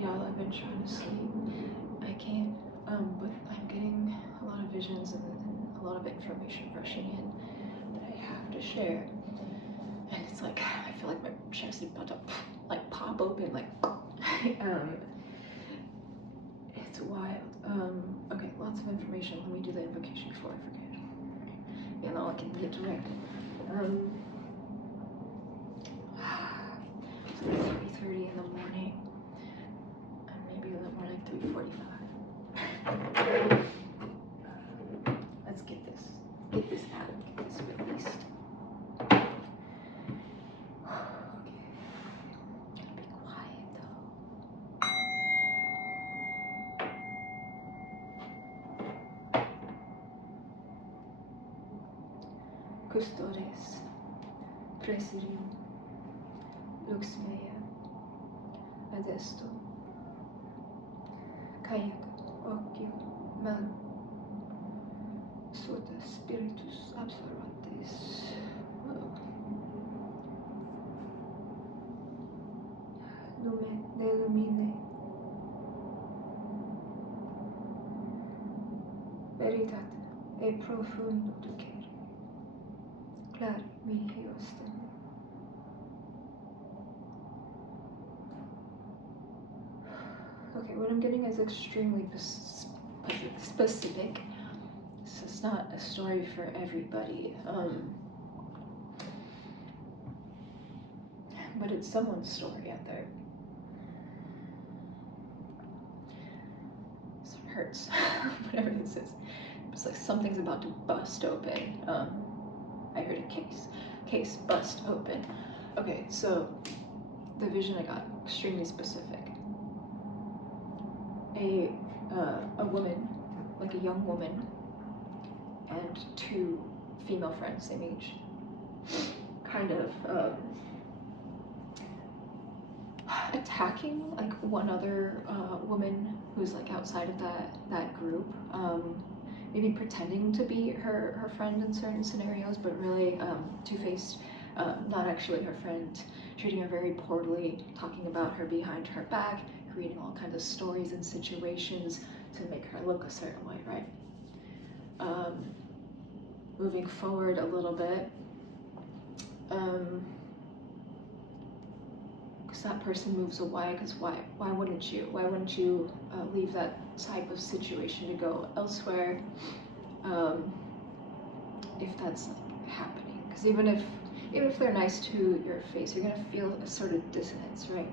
Y'all, I've been trying to sleep. I can't, but I'm getting a lot of visions and a lot of information rushing in that I have to share. And it's like, I feel like my chest is about to like pop open, like, it's wild. Okay, lots of information. Let me do the invocation before I forget. You know, I can get directed. It's like 3:30 in the morning. Maybe a little more like 3:45. Let's get this out, get this released. Okay, gotta be quiet though. Custodes, Presidium, Lux mea, adesto, Kayak, Occhio, Man, Sota Spiritus Absorbantes. Lumen delumine, Veritate e profundo ducere, clari mihi ostem. Okay, what I'm getting is extremely specific. So it's not a story for everybody. But it's someone's story out there. This hurts. Whatever this is. It's like something's about to bust open. I heard a case bust open. Okay, so the vision I got, extremely specific. A woman, like a young woman, and two female friends, same age, kind of attacking like one other woman who's like outside of that group, maybe pretending to be her friend in certain scenarios, but really two-faced, not actually her friend, treating her very poorly, talking about her behind her back, creating all kinds of stories and situations to make her look a certain way, right? Moving forward a little bit, because that person moves away, because why wouldn't you? Why wouldn't you leave that type of situation to go elsewhere if that's like happening? Because even if they're nice to your face, you're gonna feel a sort of dissonance, right?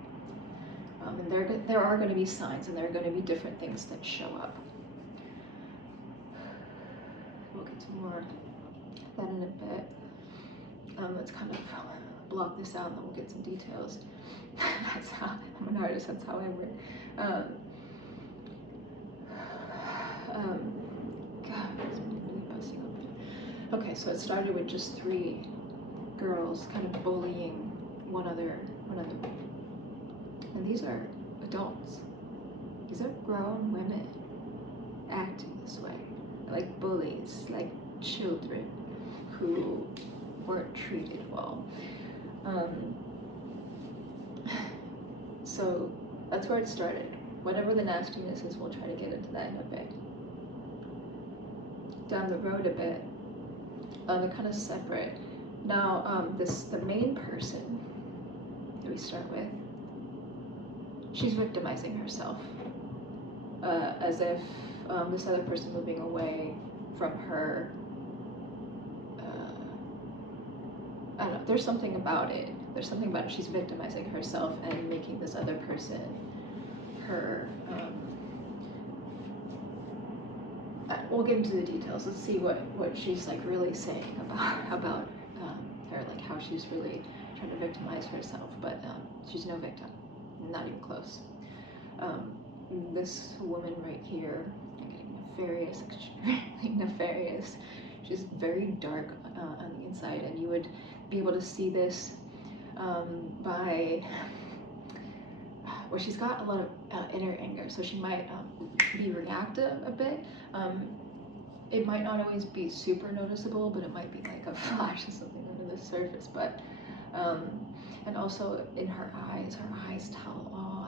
And there are going to be signs, and there are going to be different things that show up. We'll get to more of that in a bit. Let's kind of block this out, and then we'll get some details. That's how I'm an artist. That's how I work. God, it's really busting open. Okay, so it started with just 3 girls kind of bullying one other. And these are adults. These are grown women acting this way, like bullies, like children who weren't treated well. So that's where it started. Whatever the nastiness is, we'll try to get into that in a bit. Down the road a bit, they're kind of separate. Now, the main person that we start with, she's victimizing herself, as if this other person moving away from her, I don't know, there's something about it. She's victimizing herself and making this other person her, we'll get into the details. Let's see what she's like really saying about her, like how she's really trying to victimize herself, but she's no victim, not even close. This woman right here, nefarious, extremely nefarious. She's very dark on the inside, and you would be able to see this by, well, she's got a lot of inner anger, so she might be reactive a bit. It might not always be super noticeable, but it might be like a flash of something under the surface. But and also in her eyes tell, oh,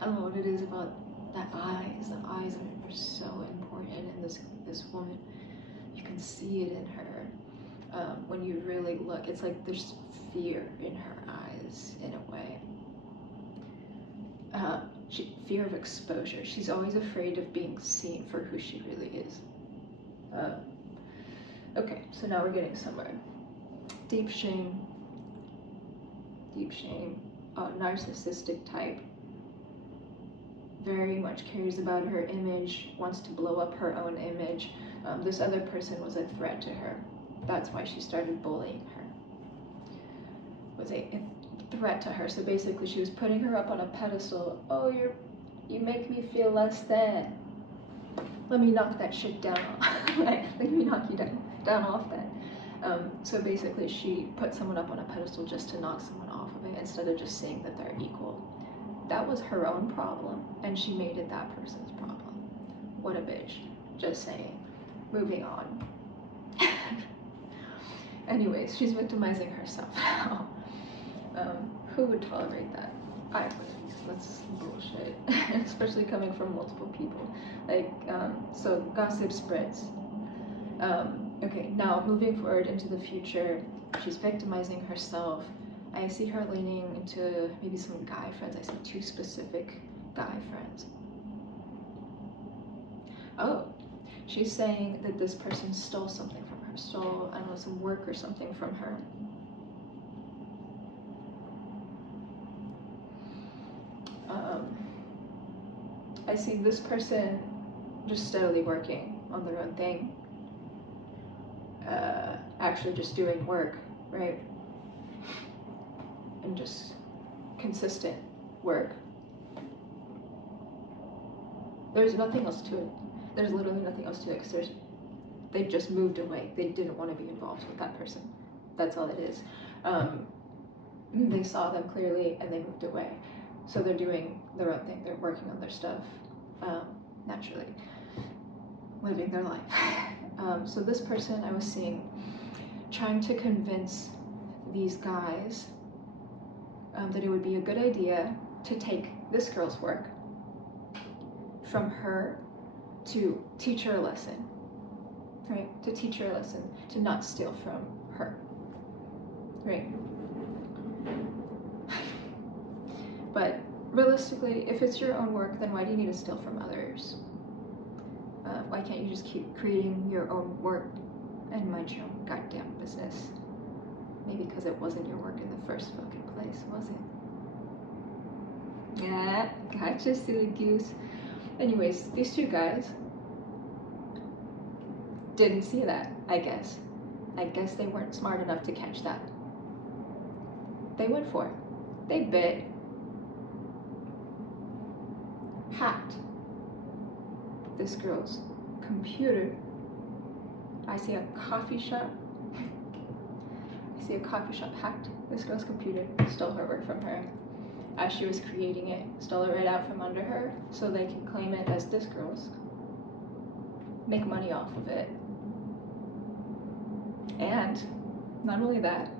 I don't know what it is about the eyes. The eyes are so important in this woman. You can see it in her. When you really look, it's like there's fear in her eyes in a way. Fear of exposure. She's always afraid of being seen for who she really is. Okay, so now we're getting somewhere. Deep shame. Deep shame. Narcissistic type. Very much cares about her image, wants to blow up her own image. This other person was a threat to her. That's why she started bullying her. Was a threat to her. So basically she was putting her up on a pedestal. Oh, you make me feel less than. Let me knock that shit down. Let me knock you down off that. So basically she put someone up on a pedestal just to knock someone off of it instead of just saying that they're equal. That was her own problem, and she made it that person's problem. What a bitch. Just saying. Moving on. Anyways, she's victimizing herself now. Who would tolerate that? I wouldn't. That's bullshit. Especially coming from multiple people. Like, so gossip spreads. Okay, now moving forward into the future, she's victimizing herself. I see her leaning into maybe some guy friends. I see 2 specific guy friends. Oh, she's saying that this person stole something from her, stole, I don't know, some work or something from her. I see this person just steadily working on their own thing. Actually just doing work, right? And just consistent work. There's nothing else to it. There's literally nothing else to it because they just moved away. They didn't want to be involved with that person. That's all it is. They saw them clearly and they moved away. So they're doing their own thing. They're working on their stuff, naturally, living their life. So this person I was seeing trying to convince these guys that it would be a good idea to take this girl's work from her to teach her a lesson, right? To teach her a lesson, to not steal from her, right? But realistically, if it's your own work, then why do you need to steal from others? Why can't you just keep creating your own work and mind your own goddamn business? Maybe because it wasn't your work in the first fucking place, was it? Yeah, gotcha, silly goose. Anyways, these 2 guys didn't see that, I guess. I guess they weren't smart enough to catch that. They went for it. They bit. Hacked this girl's computer. I see a coffee shop. I see a coffee shop hacked this girl's computer, stole her work from her. As she was creating it, stole it right out from under her so they can claim it as this girl's. Make money off of it. And not only that,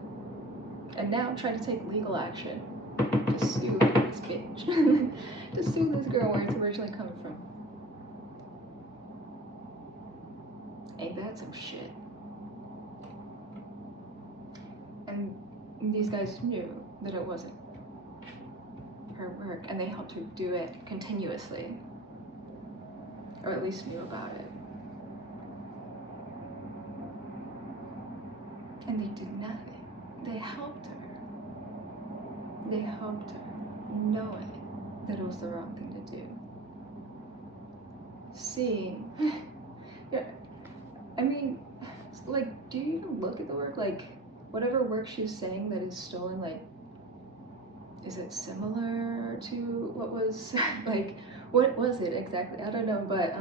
and now try to take legal action to sue this bitch. To sue this girl where it's originally coming from. Ain't that some shit? And these guys knew that it wasn't her work, and they helped her do it continuously, or at least knew about it. And they did nothing. They helped her. They helped her, knowing that it was the wrong thing to do. Seeing, yeah, I mean, like, do you even look at the work? Like, whatever work she's saying that is stolen, like, is it similar to what was, like, what was it exactly? I don't know, but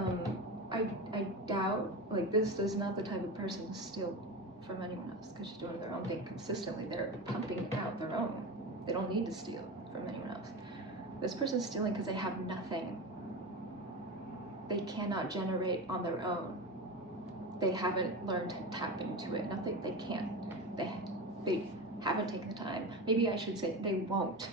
I doubt, like, this is not the type of person to steal from anyone else because she's doing their own thing consistently. They're pumping out their own. They don't need to steal from anyone else. This person's stealing because they have nothing. They cannot generate on their own. They haven't learned to tap into it. Nothing. They can't. They haven't taken the time. Maybe I should say they won't.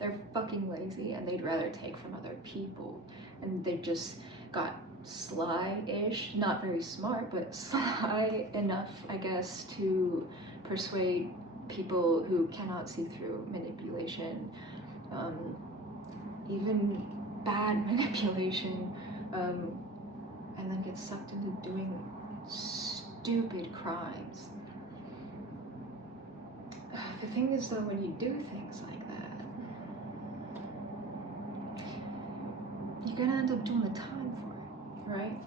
They're fucking lazy and they'd rather take from other people. And they just got sly-ish, not very smart, but sly enough, I guess, to persuade people who cannot see through manipulation, even bad manipulation, and then get sucked into doing stupid crimes. The thing is though, when you do things like that, you're gonna end up doing the time for it, right?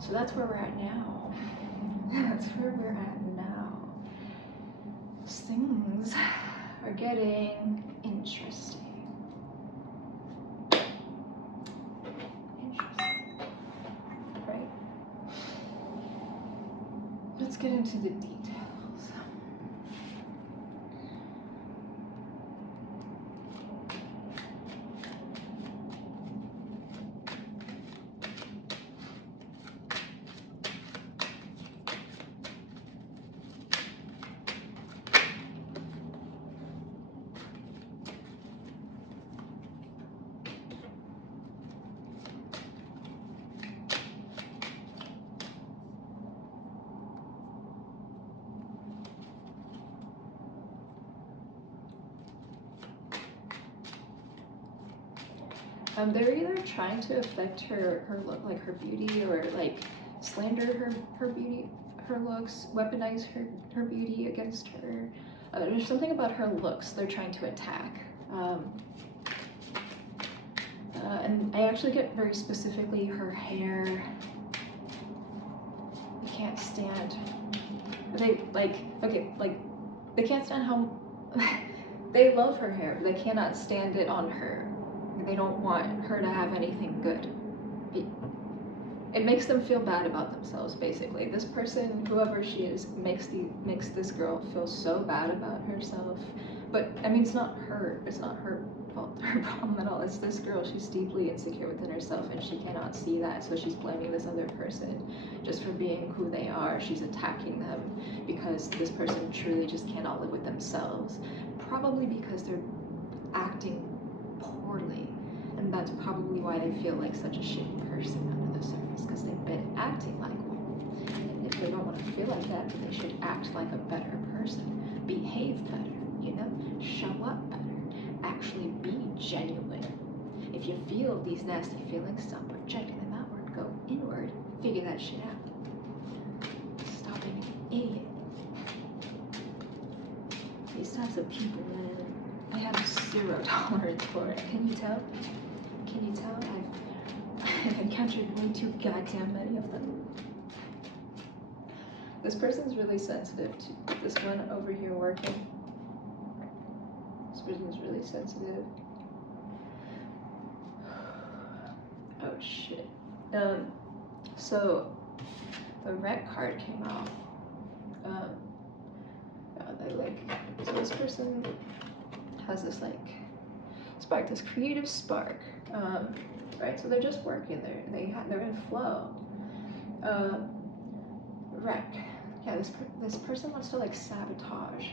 So that's where we're at now. That's where we're at now. Things are getting interesting. Right? Let's get into the details. They're either trying to affect her look, like her beauty, or like slander her beauty, her looks, weaponize her beauty against her. There's something about her looks they're trying to attack. And I actually get very specifically her hair. I can't stand. They they can't stand how they love her hair. They cannot stand it on her. They don't want her to have anything good. It makes them feel bad about themselves, basically. This person, whoever she is, makes this girl feel so bad about herself. But I mean, it's not her fault, her problem at all. It's this girl. She's deeply insecure within herself, and she cannot see that. So she's blaming this other person just for being who they are. She's attacking them because this person truly just cannot live with themselves. Probably because they're acting poorly, and that's probably why they feel like such a shitty person under the surface, because they've been acting like one. And if they don't want to feel like that, then they should act like a better person, behave better, you know, show up better, actually be genuine. If you feel these nasty feelings, stop projecting them outward, go inward, figure that shit out. Stop being an idiot. These types of people, man, I have 0 tolerance for it. Can you tell? Can you tell? I've encountered way too goddamn many of them. This person's really sensitive to this one over here working. This person's really sensitive. Oh shit. So the wreck card came out. So this person has this spark, this creative spark, right? So they're just working there. They're in flow. Right. Yeah. This person wants to sabotage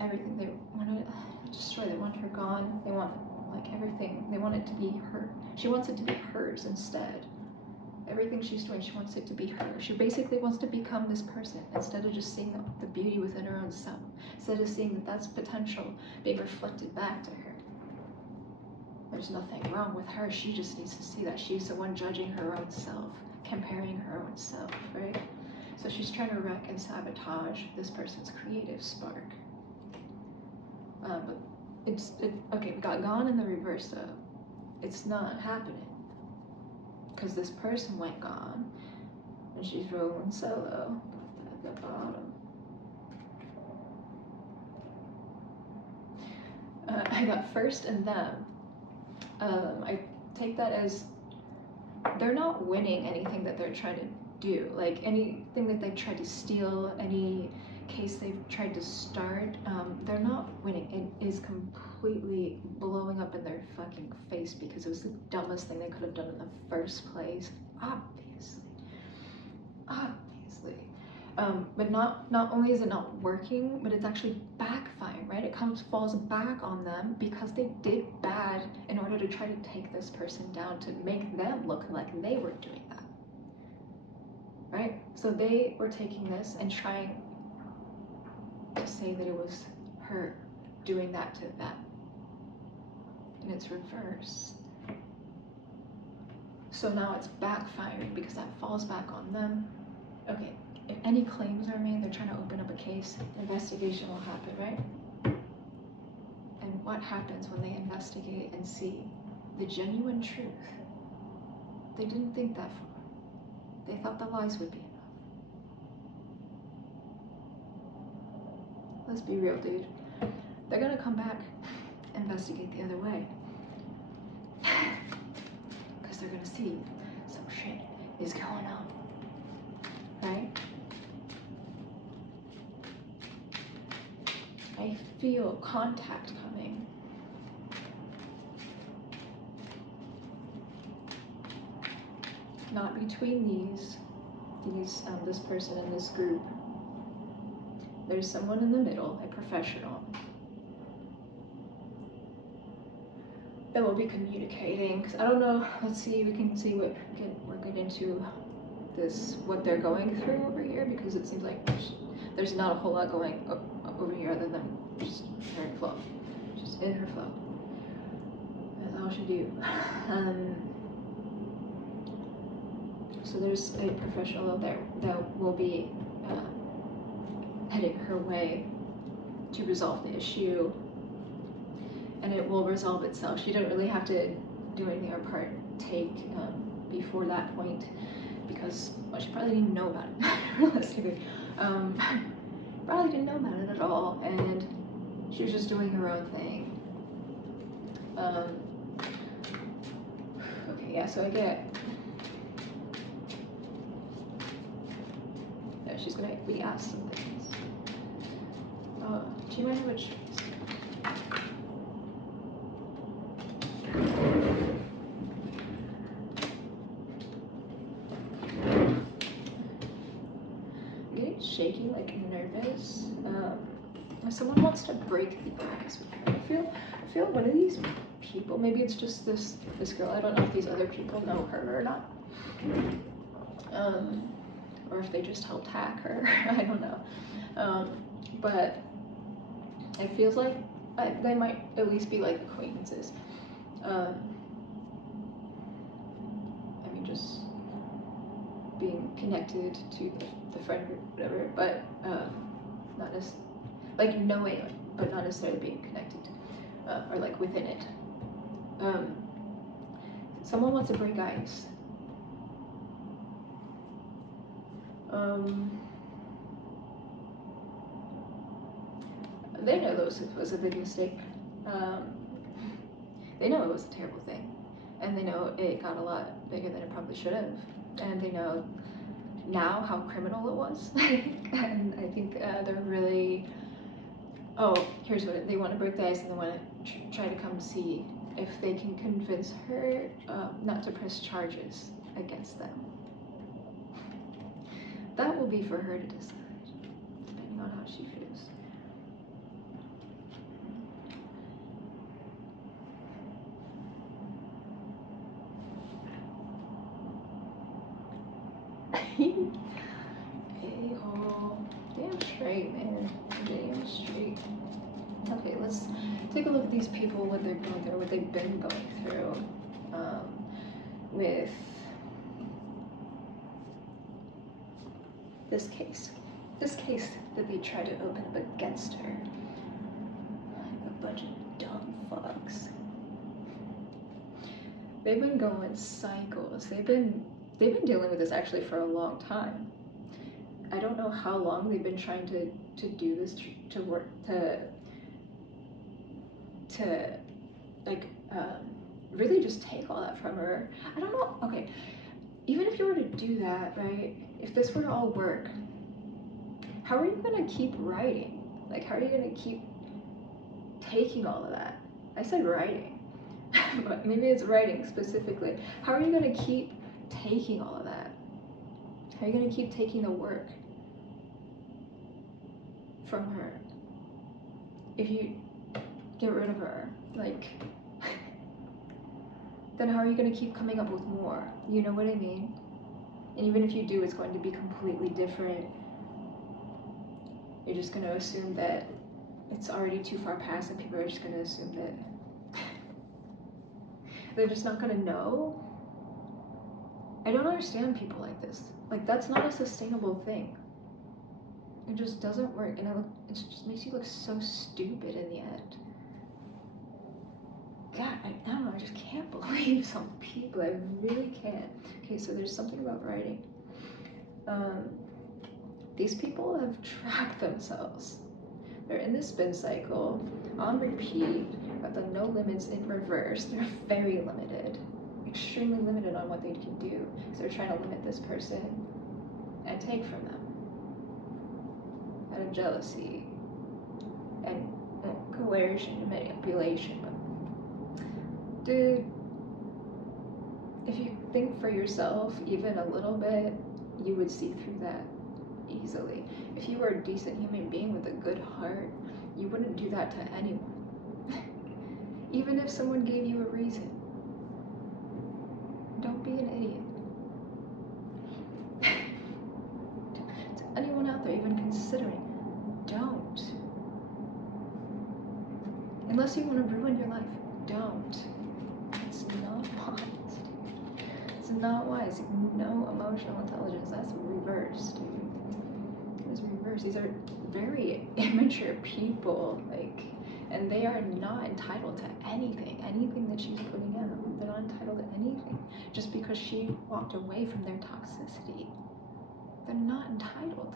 everything. They want to destroy. They want her gone. They want everything. They want it to be her. She wants it to be hers instead. Everything she's doing, she wants it to be her. She basically wants to become this person instead of just seeing the beauty within her own self. Instead of seeing that that's potential being reflected back to her. There's nothing wrong with her. She just needs to see that she's the one judging her own self, comparing her own self, right? So she's trying to wreck and sabotage this person's creative spark. But okay, we got gone in the reverse though. It's not happening. Because this person went gone, and she's rolling solo at the bottom. I got first and them. I take that as they're not winning anything that they're trying to do. Like anything that they've tried to steal, any case they've tried to start, they're not winning. It is completely blowing up in their fucking face because it was the dumbest thing they could have done in the first place. Obviously. But not only is it not working, but it's actually backfiring, right? It falls back on them because they did bad in order to try to take this person down, to make them look like they were doing that, right? So they were taking this and trying to say that it was her doing that to them, and it's reversed. So now it's backfiring because that falls back on them. Okay, if any claims are made, they're trying to open up a case, investigation will happen, right? And what happens when they investigate and see the genuine truth? They didn't think that far. They thought the lies would be enough. Let's be real, dude. They're gonna come back, investigate the other way. Because they're gonna see some shit is going on, right? I feel contact coming. Not between this person and this group. There's someone in the middle, a professional, that will be communicating. Cause I don't know. Let's see. We can see we'll get into this, what they're going through over here, because it seems like there's not a whole lot going over here other than just her flow, just in her flow. That's all she do. So there's a professional there that will be heading her way to resolve the issue, and it will resolve itself. She didn't really have to do anything or partake before that point, because, well, she probably didn't know about it, realistically. Probably didn't know about it at all, and she was just doing her own thing. Okay, yeah, so I get... Yeah, she's gonna be asked some things. Do you mind which... I'm getting shaky, like nervous. If someone wants to break the ice with her, I feel one of these people, maybe it's just this girl, I don't know if these other people know her or not. Or if they just helped hack her, I don't know. But it feels like they might at least be like acquaintances. I mean, just being connected to the friend group, whatever, but not as, like, knowing it, but not necessarily being connected, or like within it. Someone wants to break ice. They know this was a big mistake. They know it was a terrible thing, and they know it got a lot bigger than it probably should have, and they know now how criminal it was. And I think they're really, here's what they want to break the ice, and they want to try to come see if they can convince her not to press charges against them. That will be for her to decide, depending on how she feels. A-hole. Damn straight, man. Damn straight. Okay, let's take a look at these people, what they're going through, what they've been going through with this case. This case that they tried to open up against her. Like a bunch of dumb fucks. They've been going cycles. They've been dealing with this actually for a long time. I don't know how long they've been trying to do this, to work, to like really just take all that from her. I don't know. Okay, even if you were to do that, right? If this were to all work, how are you gonna keep writing? Like, how are you gonna keep taking all of that? I said writing, but maybe it's writing specifically. How are you gonna keep taking all of that? How are you gonna keep taking the work? from her. If you get rid of her, like, then how are you going to keep coming up with more? You know what I mean? And even if you do, it's going to be completely different. You're just going to assume that it's already too far past, and people are just going to assume that they're just not going to know. I don't understand people like this. Like, that's not a sustainable thing. It just doesn't work, and it just makes you look so stupid in the end. God, I don't know, I just can't believe some people. I really can't. Okay, so there's something about writing. These people have trapped themselves. They're in this spin cycle, on repeat, got the no limits in reverse. They're very limited, extremely limited on what they can do. So they're trying to limit this person and take from them out of jealousy and coercion and manipulation. Dude, if you think for yourself even a little bit, you would see through that easily. If you were a decent human being with a good heart, you wouldn't do that to anyone. Even if someone gave you a reason. Don't be an idiot. To anyone out there even considering, don't. Unless you want to ruin your life, don't. It's not wise. It's not wise. No emotional intelligence. That's reverse, dude. It's reverse. These are very immature people, like, and they are not entitled to anything that she's putting out. They're not entitled to anything just because she walked away from their toxicity. They're not entitled.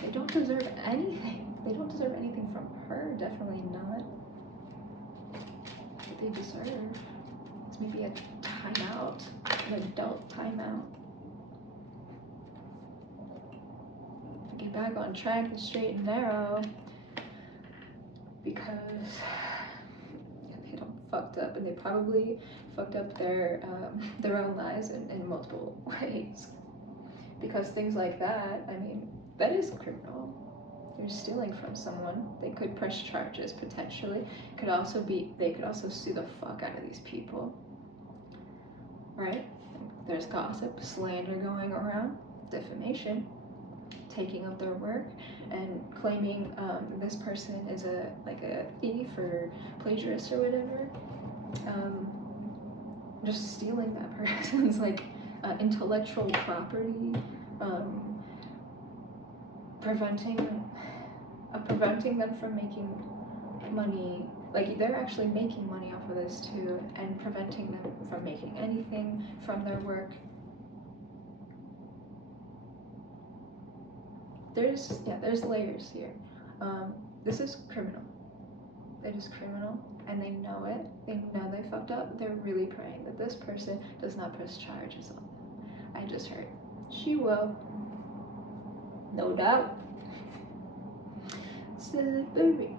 They don't deserve anything. They don't deserve anything from her. Definitely not. What they deserve is maybe a timeout, an adult timeout. Get back on track and straight and narrow, because they don't fucked up, and they probably fucked up their own lives in multiple ways. Because things like that, I mean, that is criminal. You're stealing from someone. They could press charges potentially. They could also sue the fuck out of these people, right? There's gossip, slander going around, defamation, taking of their work, and claiming this person is a thief or plagiarist or whatever. Just stealing that person's intellectual property, preventing them from making money. Like, they're actually making money off of this too, and preventing them from making anything from their work. There's layers here. This is criminal. It is criminal, and they know it. They know they fucked up. They're really praying that this person does not press charges on them. I just heard. She will. No doubt. Slippery.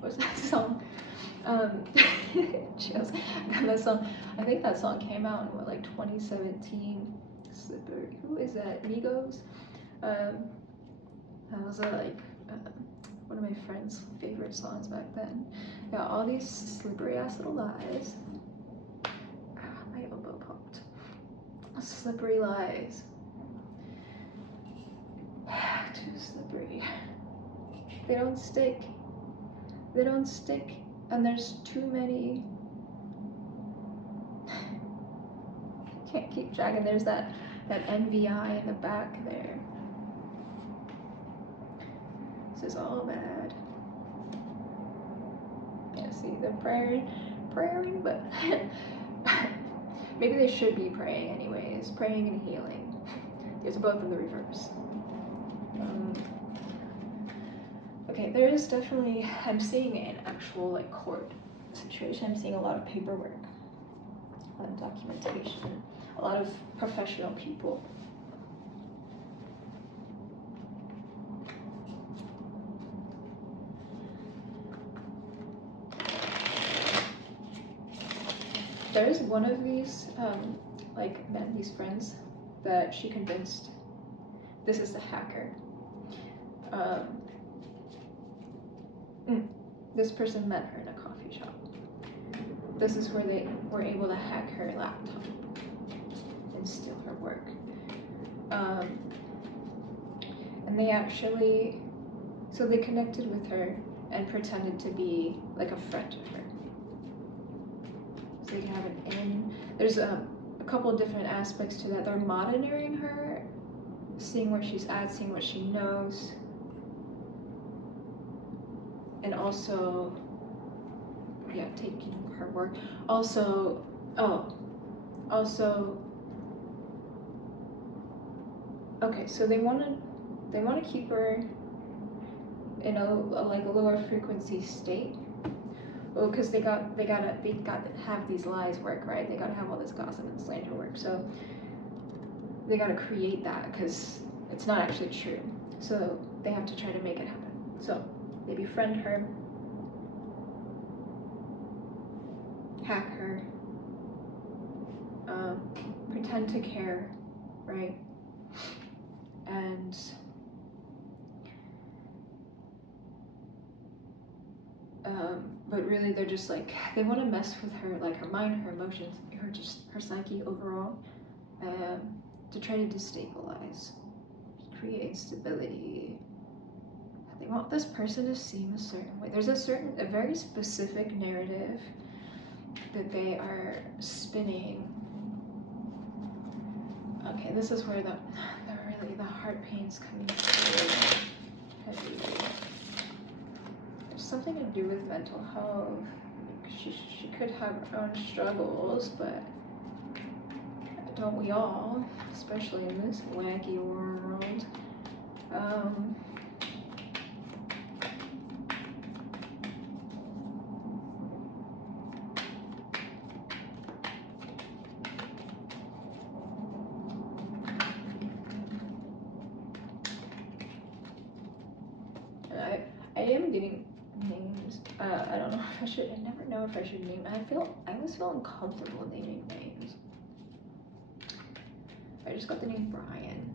What's that song? Chills. That song. I think that song came out in 2017. Slippery. Who is that? Migos. That was one of my friend's favorite songs back then. Yeah, all these slippery ass little lies. My elbow popped. Slippery lies. Too slippery. They don't stick. They don't stick, and there's too many. Can't keep track, and there's that NVI in the back there. This is all bad. Yeah, see, they're praying, but maybe they should be praying anyways. Praying and healing. These are both in the reverse. Okay, there is definitely, I'm seeing an actual court situation. I'm seeing a lot of paperwork, a lot of documentation, a lot of professional people. There's one of these, these friends that she convinced this is the hacker. This person met her in a coffee shop. This is where they were able to hack her laptop and steal her work. And they actually, so they connected with her and pretended to be like a friend to her. So they can have an in. There's a couple of different aspects to that. They're monitoring her, seeing where she's at, seeing what she knows. And also, yeah, taking her work. Also, okay, so they want to keep her in a lower frequency state. Well, because they got to have these lies work, right? They got to have all this gossip and slander work. So they got to create that because it's not actually true. So they have to try to make it happen. So they befriend her, hack her, pretend to care, right? And but really they're just like, they want to mess with her, like her mind, her emotions, her psyche overall, to try to destabilize, create stability. They want this person to seem a certain way. There's a very specific narrative that they are spinning. Okay, this is where the heart pain's coming through. Heavy. There's something to do with mental health. She could have her own struggles, but don't we all? Especially in this wacky world. I am getting names. I don't know if I should. I never know if I should name. I always feel uncomfortable naming names. I just got the name Brian.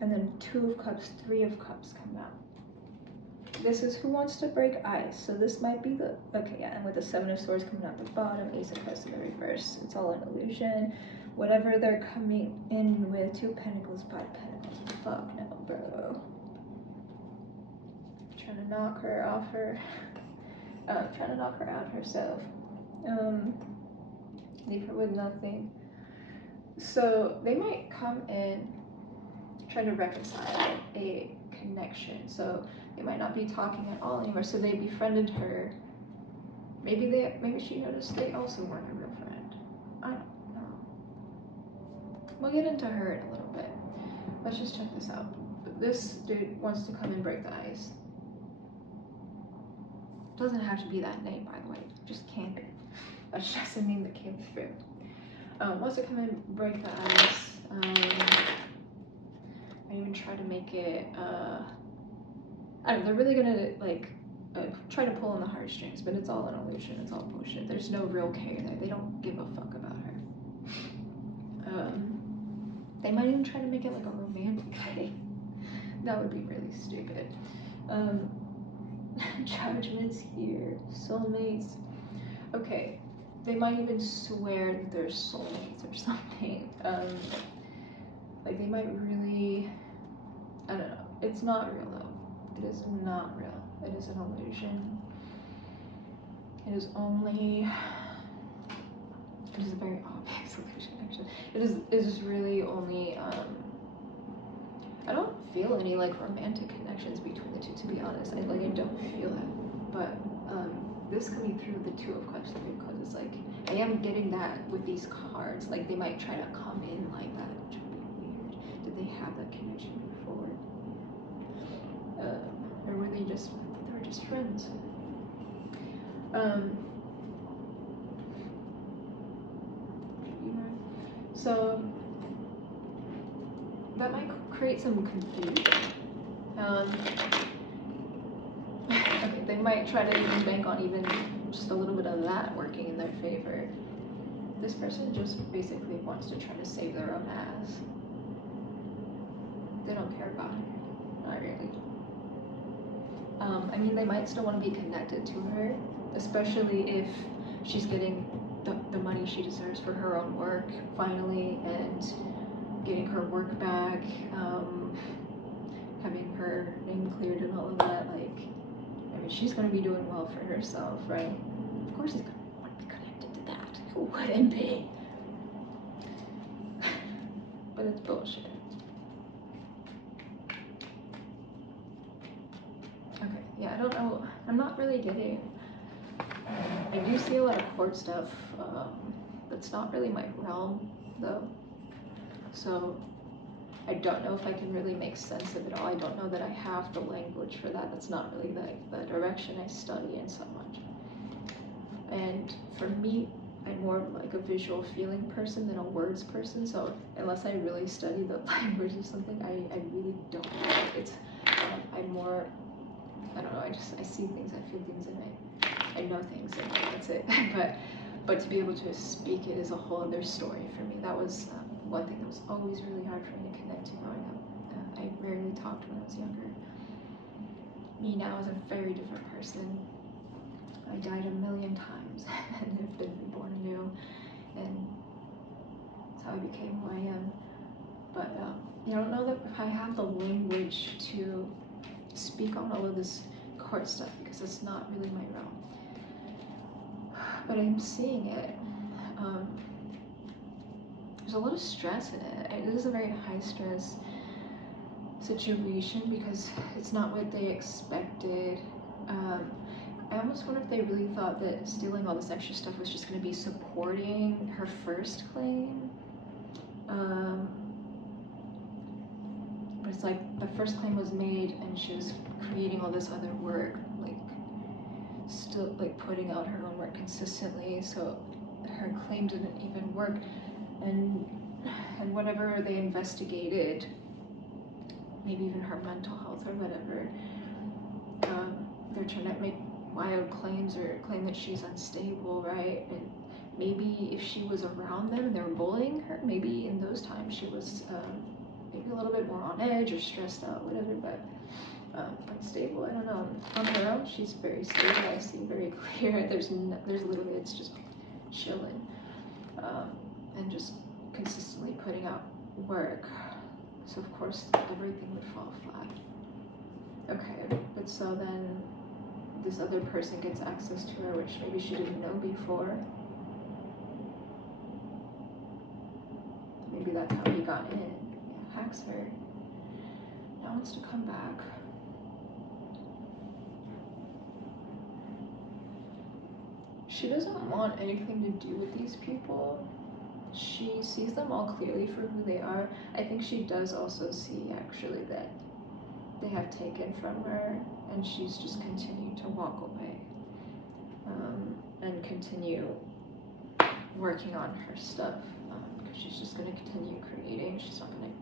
And then 2 of Cups, 3 of Cups come out. This is who wants to break ice. So this might be the, okay, yeah, and with the 7 of Swords coming out the bottom, Ace of Cups in the reverse. It's all an illusion. Whatever they're coming in with, 2 Pentacles, 5 Pentacles. Fuck no, bro. Trying to knock her off her, trying to knock her out herself. Leave her with nothing. So they might come in trying to reconcile a connection. So they might not be talking at all anymore. So they befriended her. Maybe she noticed they also weren't a real friend. I don't know. We'll get into her in a little bit. Let's just check this out. This dude wants to come and break the ice. Doesn't have to be that name, by the way. Just can be. That's just a name that came through. Wants to come and break the ice. I even try to make it, I don't know, they're really gonna like try to pull on the heartstrings, but it's all an illusion, it's all bullshit. There's no real care there. They don't give a fuck about her. They might even try to make it like a romantic thing. That would be really stupid. Judgments here, soulmates. Okay, they might even swear that they're soulmates or something. Like they might really, I don't know. It's not real though. It is not real. It is an illusion. It is only, it is a very obvious illusion actually. It is really only, I don't feel any like romantic connections between the two, to be honest. I don't feel that. But this coming through the 2 of Cups, 3 of Cups, it's like, I am getting that with these cards. Like they might try to come in like that, which would be weird. Did they have that connection before? Or were they just friends? So that might create some confusion. might try to even bank on even just a little bit of that working in their favor. This person just basically wants to try to save their own ass. They don't care about her, not really. I mean, they might still want to be connected to her, especially if she's getting the money she deserves for her own work, finally, and getting her work back, having her name cleared and all of that. Like, I mean, she's going to be doing well for herself, right? Of course he's going to want to be connected to that. Who wouldn't be? But it's bullshit. Okay, yeah, I don't know. I'm not really getting... I do see a lot of court stuff. That's not really my realm, though. So I don't know if I can really make sense of it all. I don't know that I have the language for that. That's not really the direction I study in so much. And for me, I'm more of like a visual feeling person than a words person. So unless I really study the language or something, I really don't know. It's I'm more, I don't know, I see things, I feel things, and I know things, and that's it. But to be able to speak it is a whole other story for me. That was one thing that was always really hard for me to connect to growing up. I rarely talked when I was younger. Me now is a very different person. I died a million times and have been reborn anew, and that's how I became who I am. But I don't know that if I have the language to speak on all of this court stuff, because it's not really my realm. But I'm seeing it. There's a lot of stress in it. It is a very high stress situation because it's not what they expected. I almost wonder if they really thought that stealing all this extra stuff was just going to be supporting her first claim. But it's like the first claim was made and she was creating all this other work, like still like putting out her own work consistently, so her claim didn't even work. And whatever they investigated, maybe even her mental health or whatever, they're trying to make wild claims or claim that she's unstable, right? And maybe if she was around them and they were bullying her, maybe in those times she was maybe a little bit more on edge or stressed out, whatever, but unstable, I don't know. On her own, she's very stable, I see very clear. There's literally, it's just chilling, and just consistently putting out work. So of course, everything would fall flat. Okay, but so then this other person gets access to her, which maybe she didn't know before. Maybe that's how he got in. Yeah, hacks her. Now wants to come back. She doesn't want anything to do with these people. She sees them all clearly for who they are. I think she does also see actually that they have taken from her, and she's just continued to walk away, and continue working on her stuff, because she's just going to continue creating. She's not going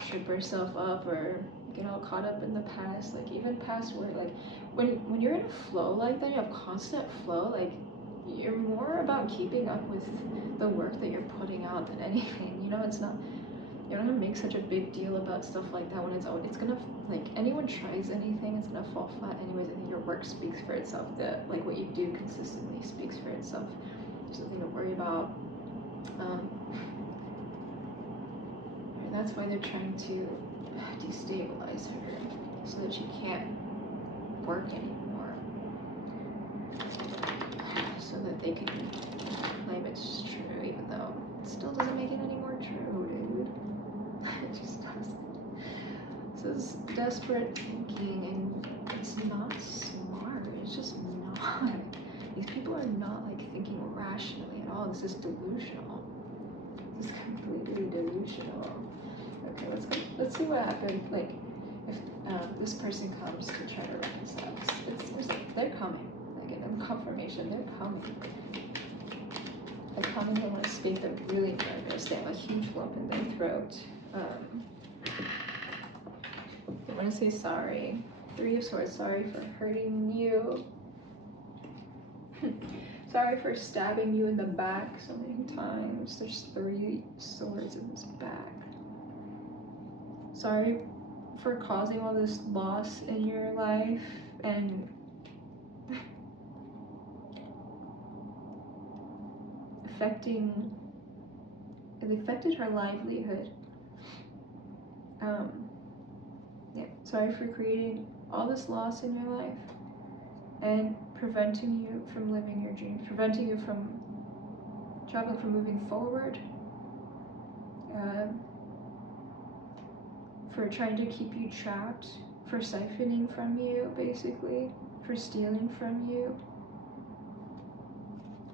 to trip herself up or get all caught up in the past, like even past work. Like when you're in a flow like that, you have constant flow, like you're more about keeping up with the work that you're putting out than anything, you know. It's not, you don't have to make such a big deal about stuff like that when it's gonna, like, anyone tries anything, it's gonna fall flat anyways. I think your work speaks for itself. That, like, what you do consistently speaks for itself. There's nothing to worry about. And that's why they're trying to destabilize her so that she can't work anymore, so that they can claim it's true, even though it still doesn't make it any more true, dude. It just doesn't. This is desperate thinking, and it's not smart. It's just not. These people are not, like, thinking rationally at all. This is delusional. This is completely delusional. Okay, let's see what happened. Like, if this person comes to try to reconcile, they're coming. Like, in confirmation, they're coming. They're coming. They want to speak. They're really nervous. They have a huge lump in their throat. They want to say sorry. Three of Swords. Sorry for hurting you. Sorry for stabbing you in the back so many times. There's 3 swords in his back. Sorry for causing all this loss in your life and it affected her livelihood. Yeah, sorry for creating all this loss in your life and preventing you from living your dreams, preventing you from traveling, from moving forward, for trying to keep you trapped, for siphoning from you, basically, for stealing from you.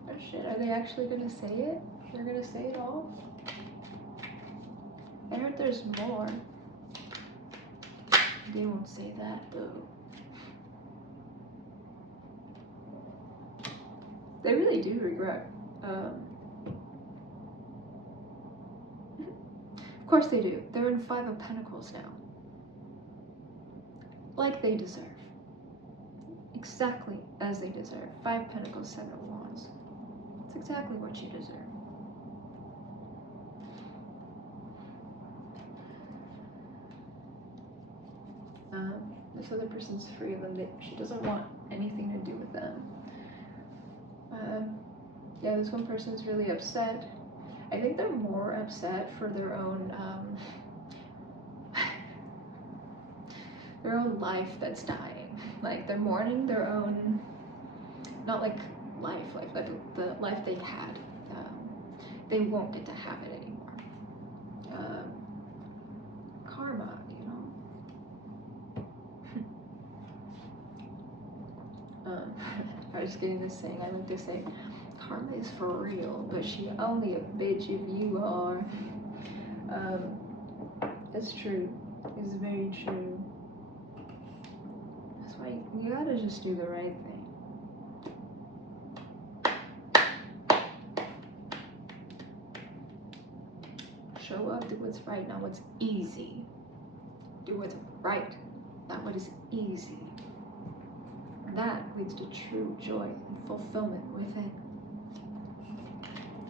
Oh shit, are they actually gonna say it? They're gonna say it all? I heard there's more. They won't say that though. They really do regret. Of course they do. They're in 5 of Pentacles now. Like they deserve. Exactly as they deserve. 5 Pentacles, 7 of Wands. It's exactly what you deserve. This other person's free of them. She doesn't want anything to do with them. Yeah, this one person's really upset. I think they're more upset for their own life that's dying. Like they're mourning their own, not like life, like the life they had. They won't get to have it anymore. Karma, you know. I was getting this saying. I like to say, karma is for real, but she only a bitch if you are. It's true. It's very true. That's why you gotta just do the right thing. Show up, do what's right, not what's easy. Do what's right, not what is easy. That leads to true joy and fulfillment within.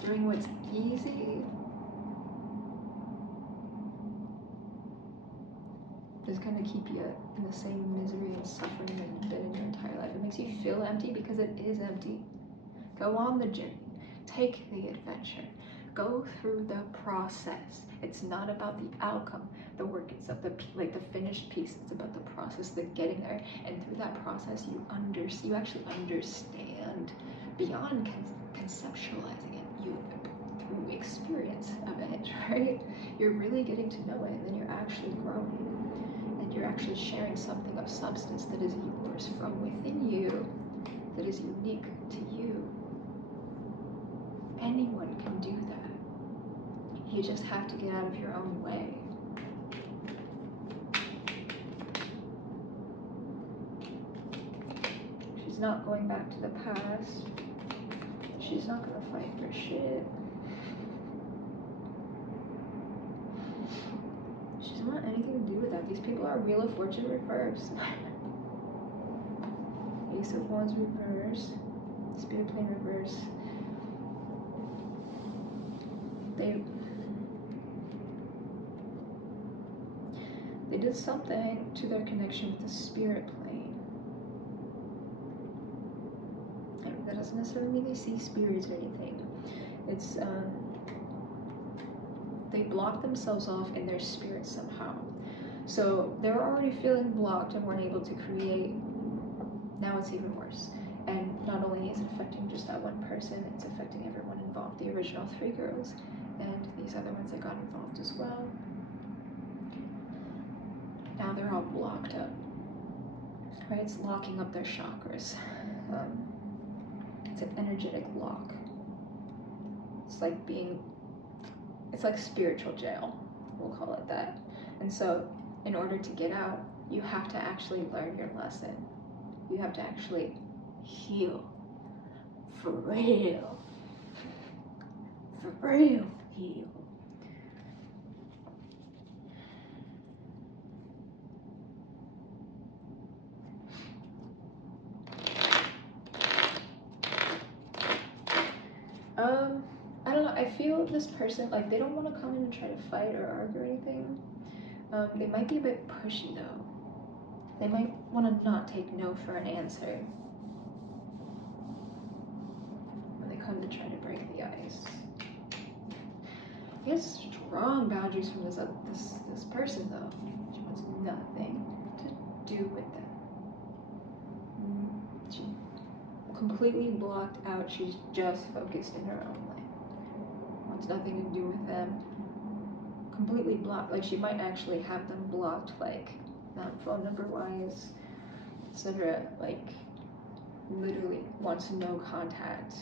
Doing what's easy is going to keep you in the same misery and suffering that you've been in your entire life. It makes you feel empty because it is empty. Go on the journey. Take the adventure. Go through the process. It's not about the outcome, the work itself, the finished piece. It's about the process, the getting there. And through that process, you actually understand beyond conceptualizing it. You through experience of it, right? You're really getting to know it, and then you're actually growing, and you're actually sharing something of substance that is yours from within you, that is unique to you. Anyone can do that. You just have to get out of your own way. She's not going back to the past. She's not gonna fight for shit. She doesn't want anything to do with that. These people are Wheel of Fortune reversed. Ace of Wands reversed. Spirit plane reversed. They did something to their connection with the spirit plane. And that doesn't necessarily mean they see spirits or anything. It's they blocked themselves off in their spirit somehow. So they were already feeling blocked and weren't able to create. Now it's even worse. And not only is it affecting just that one person, it's affecting everyone involved. The original 3 girls and these other ones that got involved as well. Now they're all blocked up. Right? It's locking up their chakras. It's an energetic lock. It's like spiritual jail, we'll call it that. And so in order to get out, you have to actually learn your lesson. You have to actually heal. For real. For real, heal. I feel this person, like, they don't want to come in and try to fight or argue or anything. They might be a bit pushy though. They might want to not take no for an answer when they come to try to break the ice. He has strong boundaries from this person though. She wants nothing to do with them. She completely blocked out. She's just focused in her own life. Wants nothing to do with them. Completely blocked. Like, she might actually have them blocked, like, phone number wise, etc. Like, literally wants no contact.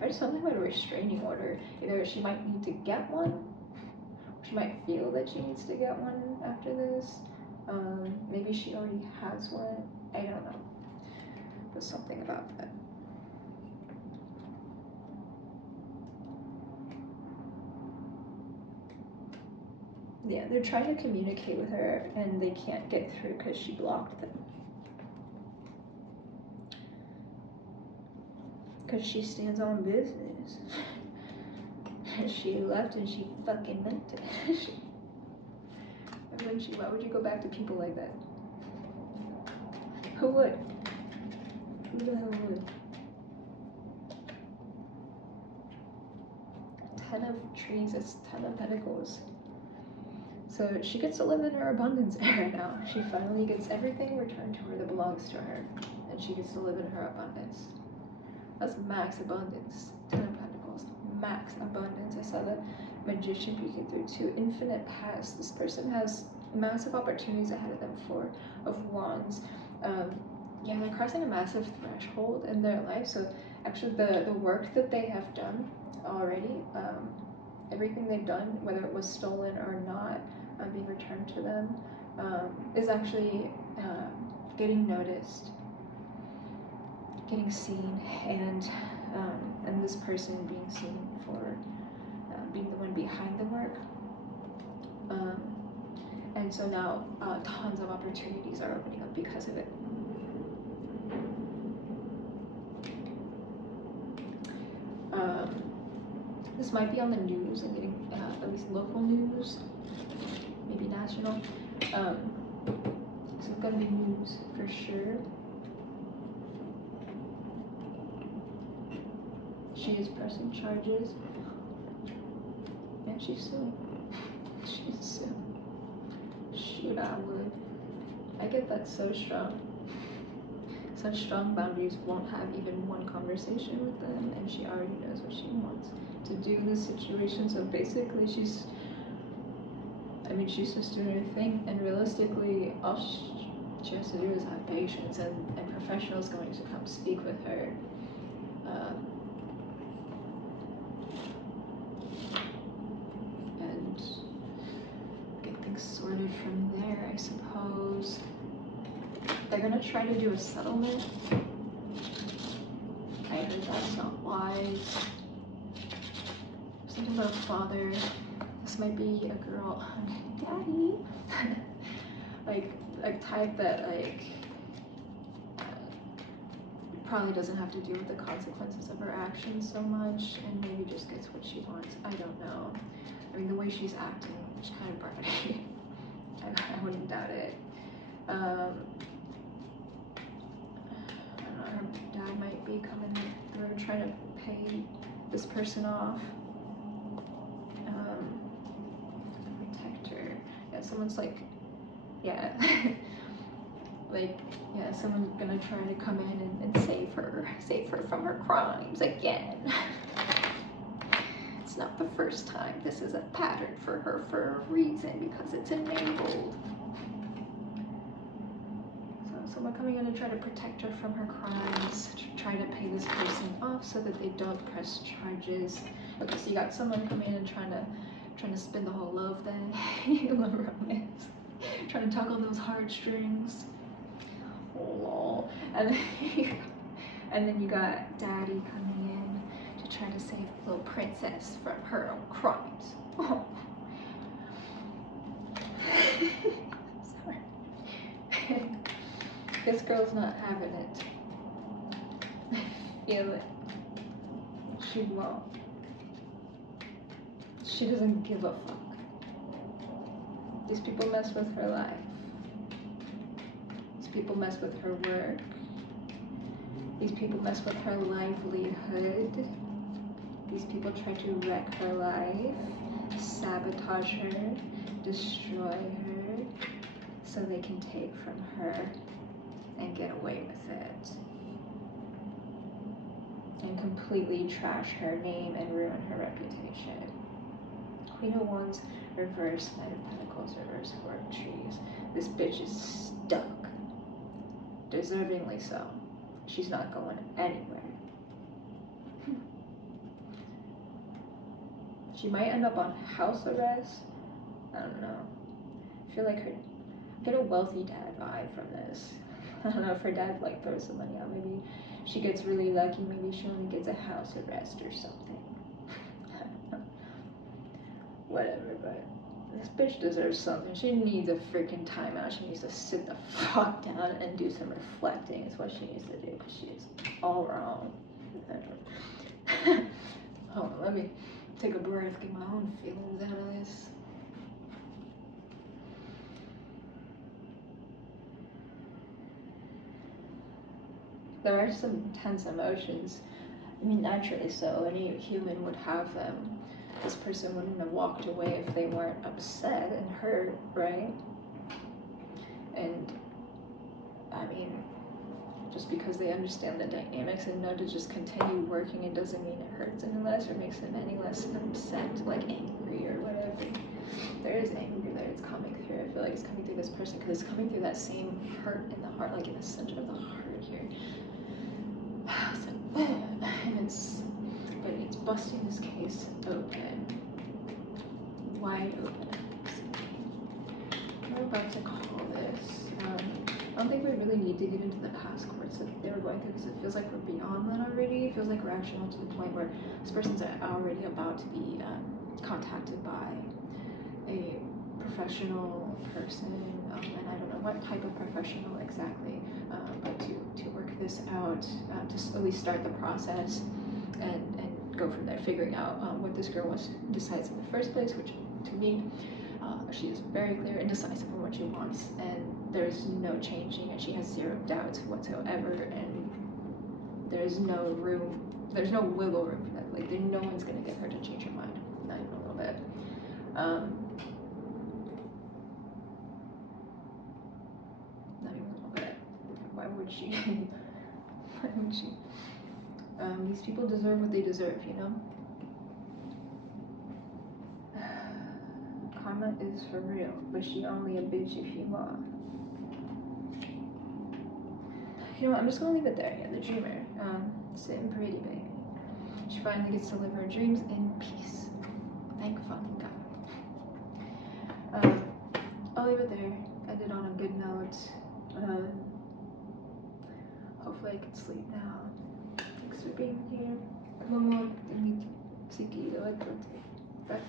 I just something about a restraining order. Either she might need to get one, or she might feel that she needs to get one after this. Maybe she already has one. I don't know. There's something about that. Yeah, they're trying to communicate with her and they can't get through because she blocked them. Because she stands on business. She left and she fucking meant it. Why would you go back to people like that? Who would? Who the hell would? 10 of trees is 10 of pentacles. So she gets to live in her abundance era now. She finally gets everything returned to her that belongs to her. And she gets to live in her abundance. That's max abundance. 10 of pentacles. Max abundance. I saw the magician peeking through too. Infinite past. This person has massive opportunities ahead of them. 4 of wands. Yeah, they're crossing a massive threshold in their life. So actually the work that they have done already, everything they've done, whether it was stolen or not, being returned to them, is actually getting noticed, getting seen, and this person being seen for being the one behind the work. And so now tons of opportunities are opening up because of it. This might be on the news and getting at least local news, maybe national. So it's gonna be news for sure. She is pressing charges, and she's suing. She's suing. Shoot, I would. I get that so strong. Such strong boundaries, won't have even one conversation with them, and she already knows what she wants to do in this situation. So basically she's just doing her thing, and realistically all she has to do is have patience, and professionals going to come speak with her. And get things sorted from there, I suppose. They're gonna try to do a settlement. I heard that's not wise. Something about a father. This might be a girl. Daddy. like type that probably doesn't have to deal with the consequences of her actions so much, and maybe just gets what she wants. I don't know. I mean, the way she's acting, she's kind of bratty. I wouldn't doubt it. I don't know, her dad might be coming through trying to pay this person off. Protect her. Yeah, someone's like, yeah. Someone's gonna try to come in and save her from her crimes again. It's not the first time. This is a pattern for her for a reason, because it's enabled. So someone coming in to try to protect her from her crimes, try to pay this person off so that they don't press charges. Okay, so you got someone coming in and trying to spin the whole love thing, love romance, trying to tug on those heartstrings. Oh, lol. And then you got daddy coming in to try to save the little princess from her own crimes. Oh. Sorry. This girl's not having it. I feel it. She won't. She doesn't give a fuck. These people mess with her life. These people mess with her work. These people mess with her livelihood. These people try to wreck her life, sabotage her, destroy her, so they can take from her and get away with it. And completely trash her name and ruin her reputation. Queen of Wands, reverse, Knight of Pentacles, reverse, Four of Trees. This bitch is stuck. Deservingly so. She's not going anywhere. She might end up on house arrest. I don't know. I feel like I get a wealthy dad vibe from this. I don't know if her dad like throws some money out. Maybe she gets really lucky. Maybe she only gets a house arrest or something. I don't know. Whatever, but this bitch deserves something. She needs a freaking timeout. She needs to sit the fuck down and do some reflecting. Is what she needs to do, because she is all wrong. Hold on, let me take a breath, get my own feelings out of this. There are some intense emotions. I mean, naturally so. Any human would have them. This person wouldn't have walked away if they weren't upset and hurt, right? And, I mean, just because they understand the dynamics and know to just continue working, it doesn't mean it hurts any less or makes them any less upset, like angry or whatever. There is anger there, it's coming through. I feel like it's coming through this person because it's coming through that same hurt in the heart, like in the center of the heart here. And it's busting this case open, wide open. We're about to call this. I don't think we really need to get into the past courts that they were going through, because it feels like we're beyond that already. It feels like we're actually on to the point where this person's already about to be contacted by a professional person, and I don't know what type of professional exactly, but to work this out, to at least start the process and go from there, figuring out what this girl decides in the first place, which to me, she is very clear and decisive on what she wants, and there's no changing, and she has zero doubts whatsoever, and there's no wiggle room for that. Like, no one's gonna get her to change her mind, not even a little bit. Not even a little bit. Why would she? Why would she? These people deserve what they deserve, you know? Karma is for real, but she only a bitch if you want. You know what, I'm just gonna leave it there. Yeah, the dreamer. Sitting pretty, baby. She finally gets to live her dreams in peace. Thank fucking God. I'll leave it there. Ended on a good note. Hopefully I can sleep now. Thanks for being here. Como te seguido, back.